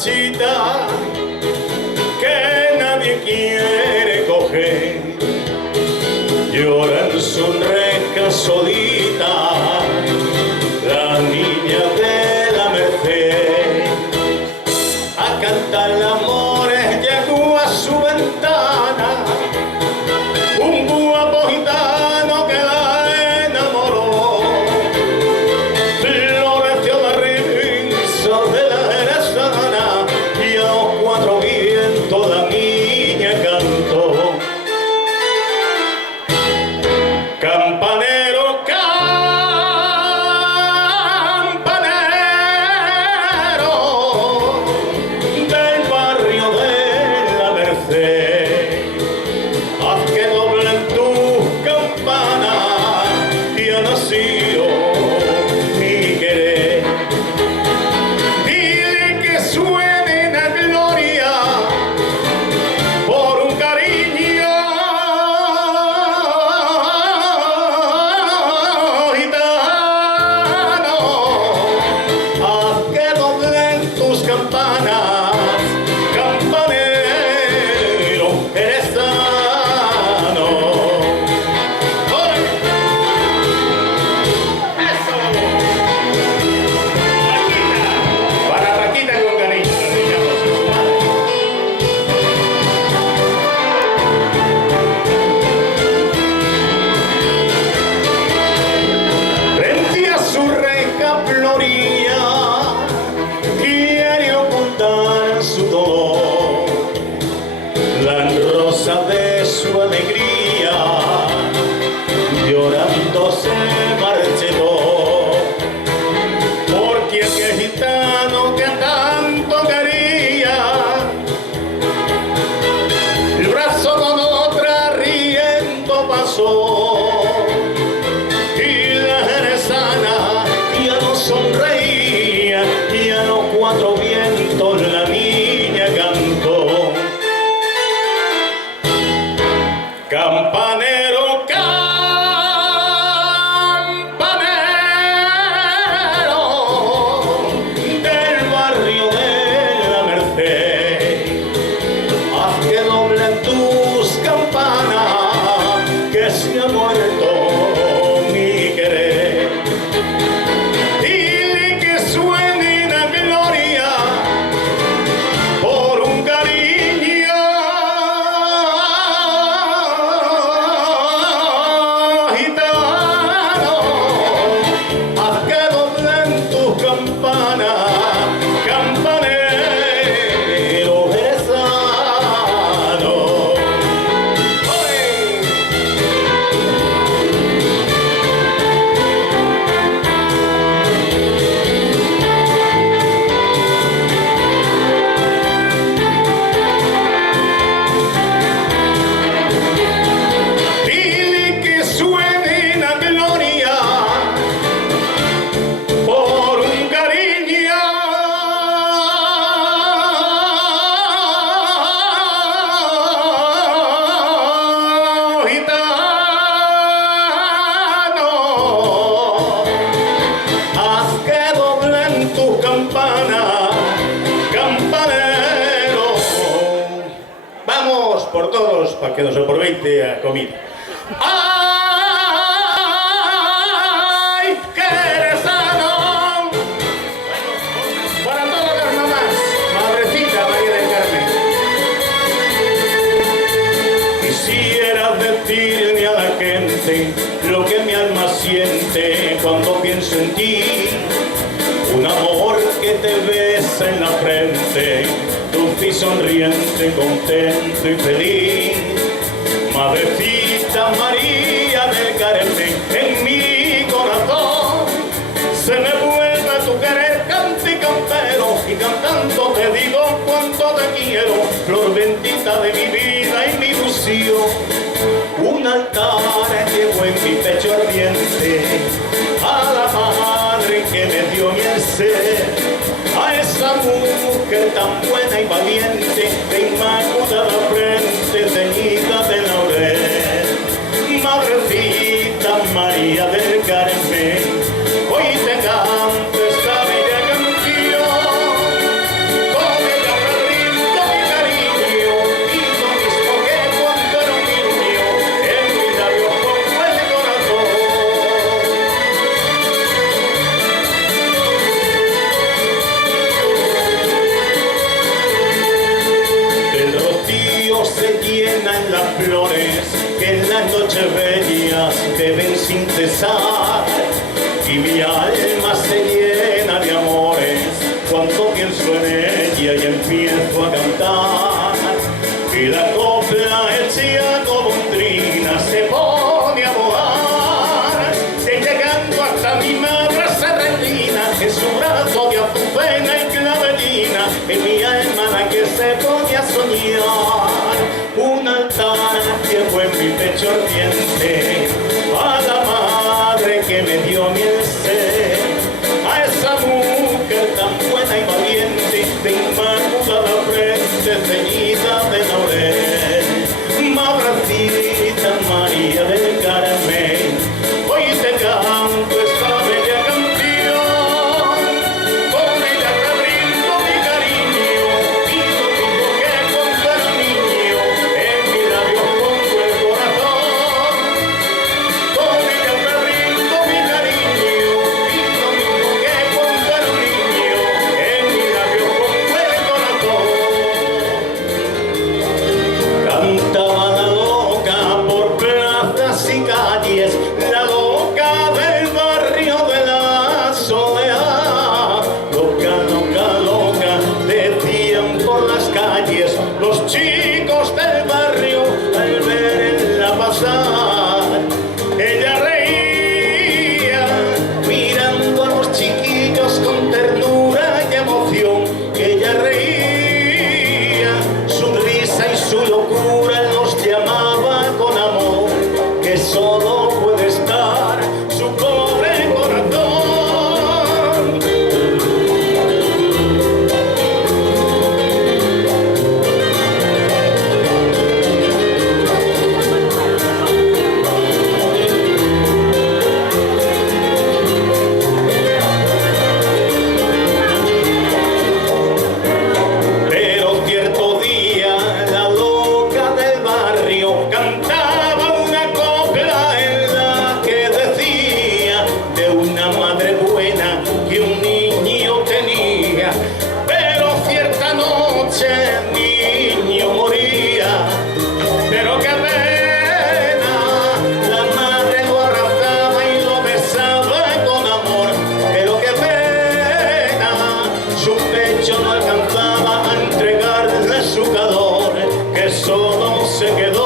marchita que nadie quiere coger, llora en su reja solita la niña de la Merced. A cantar el amor llegó a su ventana un guapo gitano que la enamoró. Floreció la risa de la jerezana y a los cuatro vientos la niña cantó. Campanero, campanero del barrio de la Merced, haz que doblen tus campanas y ha nacido mi querer. Dile que suenen a gloria por un cariño gitano. Haz que doblen tus campanas, campanero jerezano. ¡Oy! ¡Eso! Paquita. Para Paquita con cariño, le dedicamos a su madre. Frente a su reja floría quiere ocultar su dolor, la rosa de su alegría llorando se marchitó, porque aquel gitano que tanto quería el brazo con otra riendo pasó. Y la jerezana ya no sonreía y a los cuatro vientos la niña cantó. Campanero, campanero del barrio de la Merced, haz que doblen tus campanas que se ha muerto mi querer. Dile que suenen a gloria por un cariño gitano. Haz que doblen tus campanas, campanero jerezano. ¡Oye! Dile que suenen a gloria por un cariño gitano. Haz que doblen tus campanas, campanero. Vamos por todos para que nos aproveite a comida. ¡Ay, qué jerezano! Para todas las mamás, madrecita María del Carmen. Quisiera decirle a la gente lo que mi alma siente cuando pienso en ti. Un amor que te besa en la frente, dulce y sonriente, contento y feliz. Madrecita María del Carmen, en mi corazón se me vuelve tu querer cante y campero, y cantando te digo cuánto te quiero, flor bendita de mi vida y mi ilusión. Un altar llevo en mi pecho ardiente a la madre que me dio mi ser, a esa mujer tan buena y valiente, de inmaculada frente, ceñida de laurel. Madrecita María del Carmen, hoy te canto esta bella canción con el sin cesar y mi alma se llena de amores cuando pienso en ella y empiezo a cantar. Y la copla hecha golondrina se pone a volar, llegando hasta mi madre serrelina, en su brazo de azucena y clavelina, en mi alma la que se pone a soñar. Un altar llevo en mi pecho ardiente a la madre que me dio mi ser, a esa mujer tan buena y valiente, de inmaculada frente ceñida de laurel. Madrecita María del Carmen, hoy te canto esta bella canción, con ella te brindo mi cariño y lo mismo que cuando era niño, en mi labio pongo el corazón. Con ella te brindo mi cariño y lo mismo que cuando era niño, en mi labio pongo el corazón. Cantaba la loca por plazas y calles, la loca del barrio de la Soledad. Loca, loca, loca, decían por las calles los chicos del barrio al verla pasar. Ella reía mirando a los chiquillos con ternura y emoción. Ella reía, su risa y su locura los llamaba con amor, que solo puede estar su pobre corazón. Pero cierto día la loca del barrio cantaba una copla en la que decía de una madre buena que un niño tenía, pero cierta noche el niño moría. Pero qué pena, la madre lo abrazaba y lo besaba con amor, pero qué pena, su pecho no alcanzaba a entregarle su calor, que solo se quedó